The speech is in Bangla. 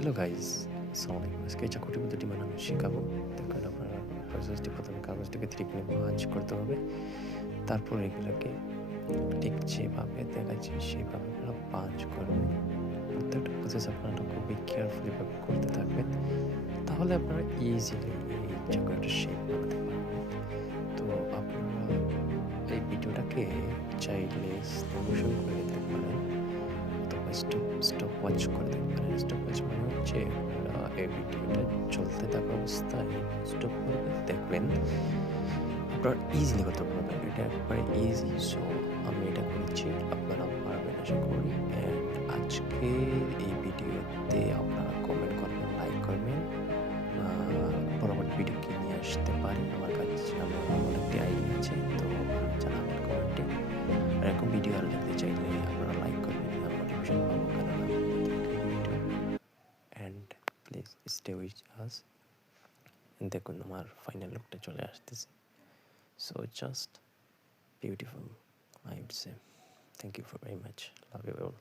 হ্যালো গাইস, আসসালামু আলাইকুম। আজকে এই চাকুটি পদ্ধতি বানানো শেখাবো। দেখুন আপনারা কাগজটি প্রথমে কাগজটাকে ত্রিকোণে ভাঁজ করতে হবে। তারপর এগুলোকে ঠিক যেভাবে দেখাচ্ছি সেভাবে আপনারা ভাঁজ করবেন। প্রত্যেকটা প্রসেস আপনারা খুবই কেয়ারফুলি ভাবে করতে থাকবেন। তাহলে আপনারা ইজিলি এই চাকুটার শেপ বানাতে পারবেন। তো আপনারা এই ভিডিওটাকে চাইলে স্লো মোশন করে দেখতে পারেন অথবা স্টপ ওয়াচ করে দেখতে পারেন। স্টপ ওয়াচ মানে হচ্ছে এই ভিডিওটা চলতে থাকা অবস্থায় স্টপ করবেন, দেখবেন আপনারা ইজিলি করতে পারবেন। এটা একবারে ইজি। সো আমি এটা করেছি, আপনারাও পারবেন আশা করি। অ্যান্ড আজকে এই ভিডিওতে আপনারা কমেন্ট করবেন, লাইক করবেন, পরবর্তী ভিডিও কি নিয়ে আসতে পারি। আমার কাছে আমার অনেকটি আইডিয়া আছে, তো আপনারা জানাবেন কমেন্টে। এরকম ভিডিও আরও দেখতে চাইলে আপনারা লাইক করবেন, মোটিভেশন পাবো কেননা video. And please stay with us. দেখুন আমার ফাইনাল লুকটা চলে আসতেছে। So just beautiful, I would say. Thank you for very much. Love you all.